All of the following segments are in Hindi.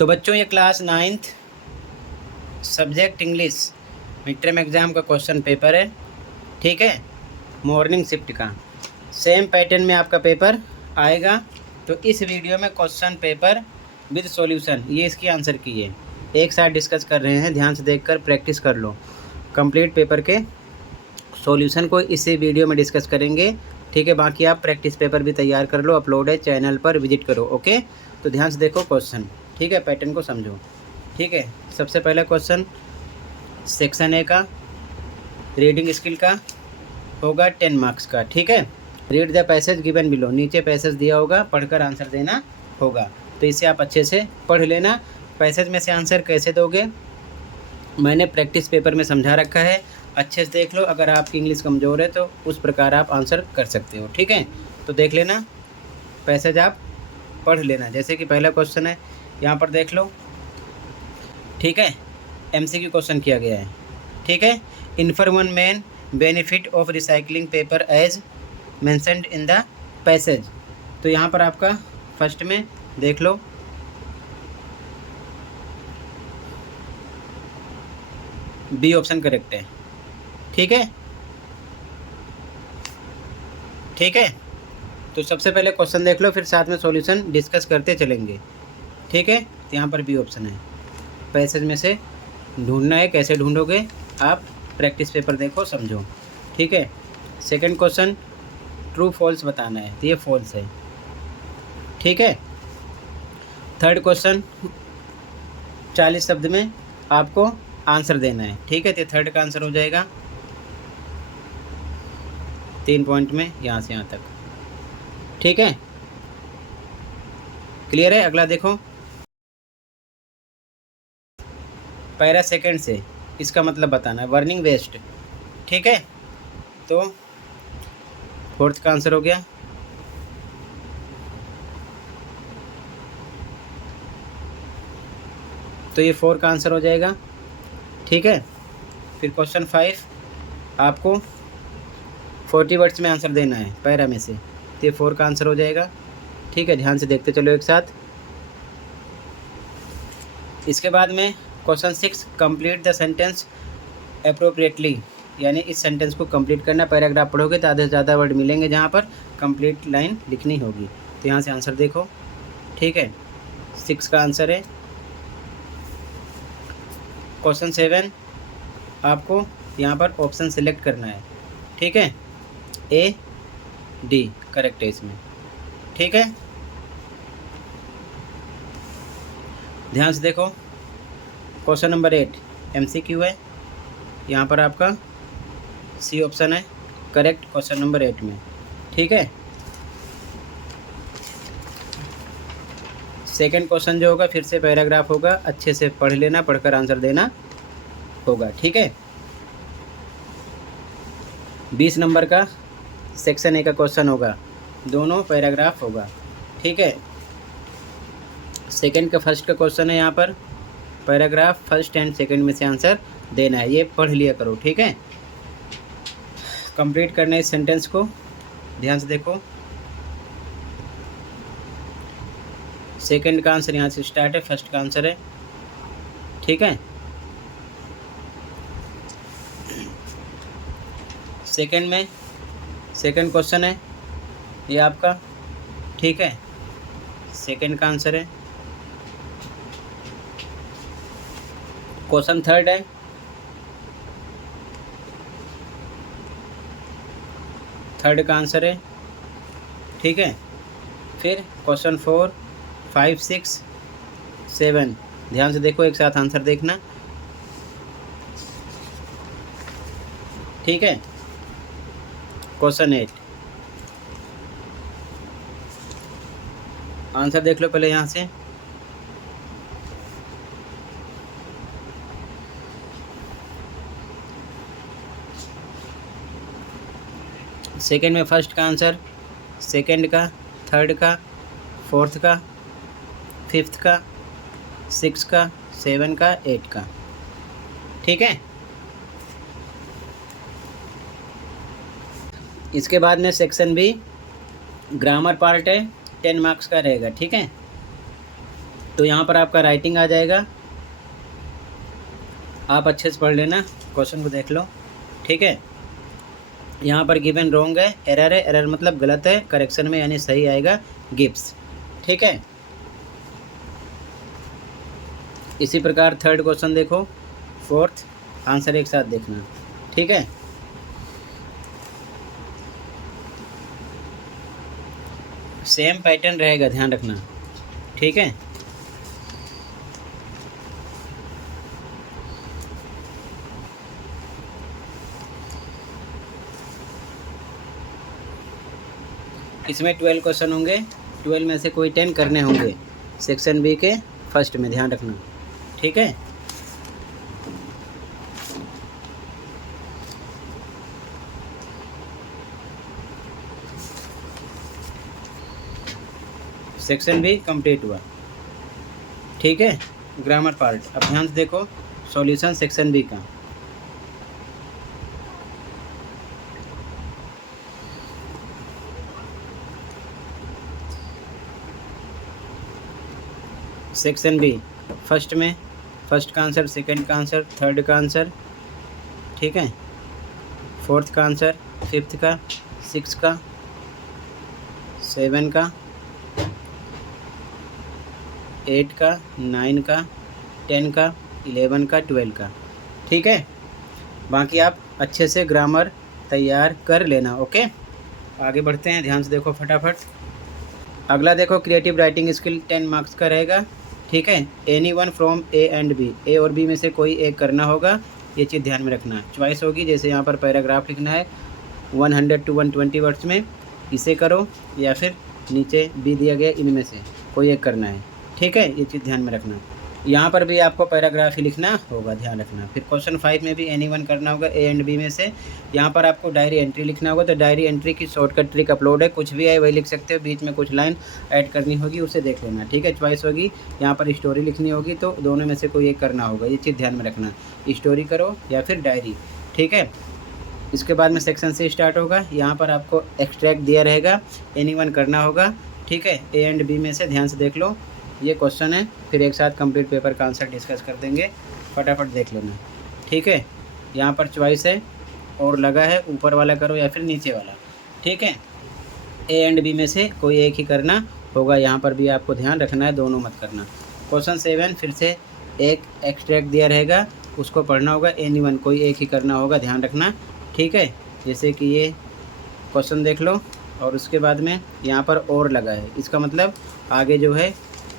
तो बच्चों ये class 9th subject English mid term exam का क्वेश्चन पेपर है, ठीक है। मॉर्निंग शिफ्ट का सेम पैटर्न में आपका पेपर आएगा। तो इस वीडियो में क्वेश्चन पेपर विद सॉल्यूशन ये इसकी आंसर की है, एक साथ डिस्कस कर रहे हैं। ध्यान से देखकर प्रैक्टिस कर लो। कंप्लीट पेपर के सॉल्यूशन को इसी वीडियो में डिस्कस करेंगे, ठीक है। बाकी आप प्रैक्टिस पेपर भी तैयार कर लो, अपलोड है चैनल पर, विजिट करो, ओके। तो ध्यान से देखो क्वेश्चन, ठीक है, पैटर्न को समझो, ठीक है। सबसे पहला क्वेश्चन सेक्शन ए का रीडिंग स्किल का होगा 10 मार्क्स का, ठीक है। Read the passage given below, नीचे पैसेज दिया होगा, पढ़कर आंसर देना होगा। तो इसे आप अच्छे से पढ़ लेना। पैसेज में से आंसर कैसे दोगे मैंने प्रैक्टिस पेपर में समझा रखा है, अच्छे से देख लो। अगर आपकी इंग्लिश कमज़ोर है तो उस प्रकार आप आंसर कर सकते हो, ठीक है। तो देख लेना, पैसेज आप पढ़ लेना। जैसे कि पहला क्वेश्चन है, यहाँ पर देख लो, ठीक है। MCQ क्वेश्चन किया गया है, ठीक है। Infer one main benefit of recycling paper as mentioned in the passage. तो यहाँ पर आपका फर्स्ट में देख लो, बी ऑप्शन करेक्ट है, ठीक है, ठीक है। तो सबसे पहले क्वेश्चन देख लो, फिर साथ में सॉल्यूशन डिस्कस करते चलेंगे, ठीक है। तो यहाँ पर बी ऑप्शन है, पैसेज में से ढूंढना है। कैसे ढूंढोगे आप प्रैक्टिस पेपर देखो, समझो, ठीक है। सेकंड क्वेश्चन ट्रू फॉल्स बताना है, तो ये फॉल्स है, ठीक है। थर्ड क्वेश्चन 40 शब्द में आपको आंसर देना है, ठीक है। तो थर्ड का आंसर हो जाएगा 3 पॉइंट में, यहाँ से यहाँ तक, ठीक है। क्लियर है। अगला देखो, पैरा सेकंड से इसका मतलब बताना है, बर्निंग वेस्ट, ठीक है। तो फोर्थ का आंसर हो गया, तो ये 4 का आंसर हो जाएगा, ठीक है। फिर क्वेश्चन 5 आपको 40 वर्ड्स में आंसर देना है पैरा में से, तो ये 4 का आंसर हो जाएगा, ठीक है। ध्यान से देखते चलो एक साथ। इसके बाद में question 6 complete the sentence appropriately, यानी इस सेंटेंस को कंप्लीट करना। पैराग्राफ पढ़ोगे तो आधे से ज़्यादा वर्ड मिलेंगे जहाँ पर कंप्लीट लाइन लिखनी होगी। तो यहाँ से आंसर देखो, ठीक है, 6 का आंसर है। क्वेश्चन 7 आपको यहाँ पर ऑप्शन सेलेक्ट करना है, ठीक है। A D करेक्ट है इसमें, ठीक है। ध्यान से देखो, क्वेश्चन नंबर 8 MCQ है, यहाँ पर आपका C ऑप्शन है करेक्ट क्वेश्चन नंबर 8 में, ठीक है। सेकंड क्वेश्चन जो होगा फिर से पैराग्राफ होगा, अच्छे से पढ़ लेना, पढ़कर आंसर देना होगा, ठीक है। 20 नंबर का सेक्शन ए का क्वेश्चन होगा, दोनों पैराग्राफ होगा, ठीक है। सेकंड का फर्स्ट का क्वेश्चन है, यहाँ पर पैराग्राफ फर्स्ट एंड सेकंड में से आंसर देना है, ये पढ़ लिया करो, ठीक है। कंप्लीट करना है इस सेंटेंस को, ध्यान से देखो। सेकंड का आंसर यहाँ से स्टार्ट है, फर्स्ट का आंसर है, ठीक है। सेकंड में सेकंड क्वेश्चन है ये आपका, ठीक है, सेकंड का आंसर है। क्वेश्चन थर्ड है, थर्ड का आंसर है, ठीक है। फिर क्वेश्चन 4 5 6 7 ध्यान से देखो, एक साथ आंसर देखना, ठीक है। क्वेश्चन 8 आंसर देख लो पहले यहाँ से। सेकंड में फर्स्ट का आंसर, सेकंड का, थर्ड का, फोर्थ का, फिफ्थ का, 6 का, 7 का, 8 का, ठीक है। इसके बाद में सेक्शन बी ग्रामर पार्ट है, 10 मार्क्स का रहेगा, ठीक है। तो यहाँ पर आपका राइटिंग आ जाएगा, आप अच्छे से पढ़ लेना, क्वेश्चन को देख लो, ठीक है। यहाँ पर गिवन रॉन्ग है, एरर है, एरर मतलब गलत है, करेक्शन में यानी सही आएगा गिव्स, ठीक है। इसी प्रकार थर्ड क्वेश्चन देखो, फोर्थ आंसर एक साथ देखना, ठीक है। सेम पैटर्न रहेगा, ध्यान रखना, ठीक है। इसमें 12 क्वेश्चन होंगे, 12 में से कोई 10 करने होंगे सेक्शन बी के फर्स्ट में, ध्यान रखना, ठीक है। सेक्शन बी कंप्लीट हुआ, ठीक है। ग्रामर पार्ट अब ध्यान से देखो, सॉल्यूशन सेक्शन बी का। सेक्शन बी फर्स्ट में फर्स्ट का आंसर, सेकंड का आंसर, थर्ड का आंसर, ठीक है, फोर्थ का आंसर, फिफ्थ का, सिक्स का, सेवन का, 8 का, 9 का, 10 का, 11 का, 12 का, ठीक है। बाकी आप अच्छे से ग्रामर तैयार कर लेना, ओके। आगे बढ़ते हैं, ध्यान से देखो फटाफट। अगला देखो, क्रिएटिव राइटिंग स्किल 10 मार्क्स का रहेगा, ठीक है। Any one from a and b, a और बी में से कोई एक करना होगा, ये चीज़ ध्यान में रखना। चॉइस होगी, जैसे यहाँ पर पैराग्राफ लिखना है 100 to 120 वर्ड्स में, इसे करो, या फिर नीचे बी दिया गया इनमें से कोई एक करना है, ठीक है। ये चीज़ ध्यान में रखना। यहाँ पर भी आपको पैराग्राफ ही लिखना होगा, ध्यान रखना। फिर क्वेश्चन 5 में भी एनी वन करना होगा, ए एंड बी में से। यहाँ पर आपको डायरी एंट्री लिखना होगा, तो डायरी एंट्री की शॉर्टकट ट्रिक अपलोड है, कुछ भी है वही लिख सकते हो, बीच में कुछ लाइन ऐड करनी होगी, उसे देख लेना, ठीक है। चॉइस होगी, यहाँ पर स्टोरी लिखनी होगी, तो दोनों में से कोई एक करना होगा, ये चीज़ ध्यान में रखना, स्टोरी करो या फिर डायरी, ठीक है। इसके बाद में सेक्शन से स्टार्ट होगा, यहाँ पर आपको एक्सट्रैक्ट दिया रहेगा, एनी वन करना होगा, ठीक है। ए एंड बी में से ध्यान से देख लो, ये क्वेश्चन है, फिर एक साथ कंप्लीट पेपर का आंसर डिस्कस कर देंगे, फटाफट देख लेना, ठीक है। यहाँ पर चॉइस है और लगा है, ऊपर वाला करो या फिर नीचे वाला, ठीक है। ए एंड बी में से कोई एक ही करना होगा, यहाँ पर भी आपको ध्यान रखना है, दोनों मत करना। क्वेश्चन 7 फिर से एक एक्सट्रैक्ट दिया रहेगा, उसको पढ़ना होगा, एनी वन कोई एक ही करना होगा, ध्यान रखना, ठीक है। जैसे कि ये क्वेश्चन देख लो, और उसके बाद में यहाँ पर और लगा है, इसका मतलब आगे जो है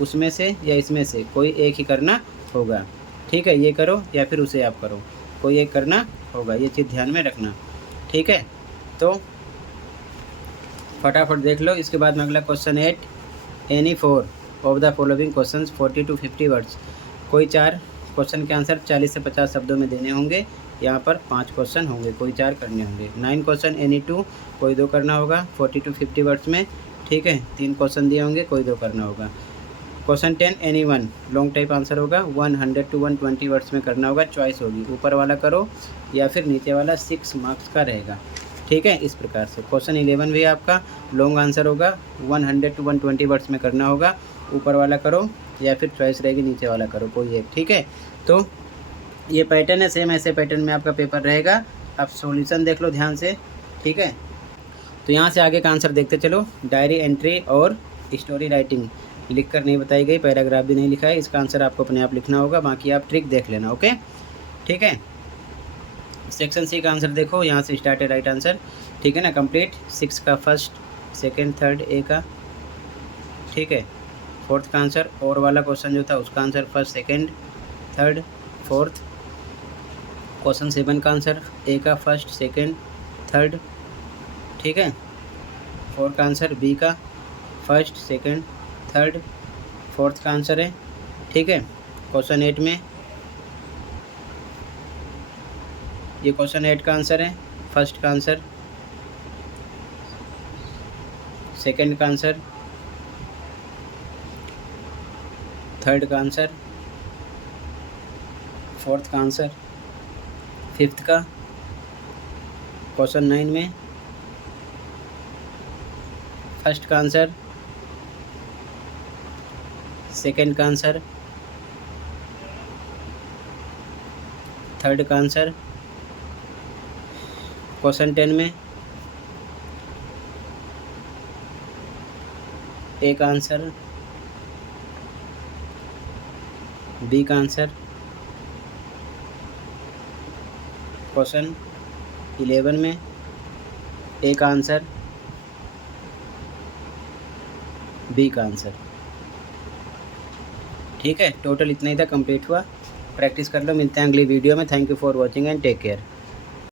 उसमें से या इसमें से कोई एक ही करना होगा, ठीक है। ये करो या फिर उसे आप करो, कोई एक करना होगा, ये चीज़ ध्यान में रखना, ठीक है। तो फटाफट देख लो। इसके बाद में अगला question 8, any 4 of the following questions 40 to 50 words, कोई 4 क्वेश्चन के आंसर 40 से 50 शब्दों में देने होंगे। यहाँ पर 5 क्वेश्चन होंगे, कोई 4 करने होंगे। 9 क्वेश्चन एनी 2, कोई 2 करना होगा 40 to 50 वर्ड्स में, ठीक है। 3 क्वेश्चन दिए होंगे, कोई 2 करना होगा। Question 10 any one long type answer होगा, 100 to 120 वर्ड्स में करना होगा, चॉइस होगी, ऊपर वाला करो या फिर नीचे वाला, 6 मार्क्स का रहेगा, ठीक है। इस प्रकार से क्वेश्चन 11 भी आपका लॉन्ग आंसर होगा, 100 to 120 वर्ड्स में करना होगा, ऊपर वाला करो या फिर चॉइस रहेगी, नीचे वाला करो, कोई एक, ठीक है। तो ये पैटर्न है, सेम ऐसे पैटर्न में आपका पेपर रहेगा। अब सॉल्यूशन देख लो ध्यान से, ठीक है। तो यहाँ से आगे का आंसर देखते चलो। डायरी एंट्री और स्टोरी राइटिंग लिख कर नहीं बताई गई, पैराग्राफ भी नहीं लिखा है, इसका आंसर आपको अपने आप लिखना होगा, बाकी आप ट्रिक देख लेना, ओके, ठीक है। सेक्शन सी का आंसर देखो, यहाँ से स्टार्ट है राइट आंसर, ठीक है ना, कंप्लीट। 6 का फर्स्ट, सेकंड, थर्ड ए का, ठीक है। 4th का आंसर और वाला क्वेश्चन जो था उसका answer first, second, third, fourth. Question 7 का आंसर ए का फर्स्ट, सेकंड, थर्ड, ठीक है। 4 का आंसर बी का फर्स्ट, सेकंड, थर्ड, 4th का आंसर है, ठीक है। क्वेश्चन 8 में ये क्वेश्चन 8 का आंसर है, फर्स्ट का आंसर, सेकंड का आंसर, थर्ड का आंसर, 4th का आंसर, 5th का। क्वेश्चन 9 में फर्स्ट का आंसर, सेकंड का आंसर, थर्ड का आंसर। क्वेश्चन 10 में ए का आंसर, बी का आंसर। क्वेश्चन 11 में ए का आंसर, बी का आंसर। ठीक है, टोटल इतना ही था, कंप्लीट हुआ। प्रैक्टिस कर लो, मिलते हैं अगली वीडियो में। Thank you for watching and take care.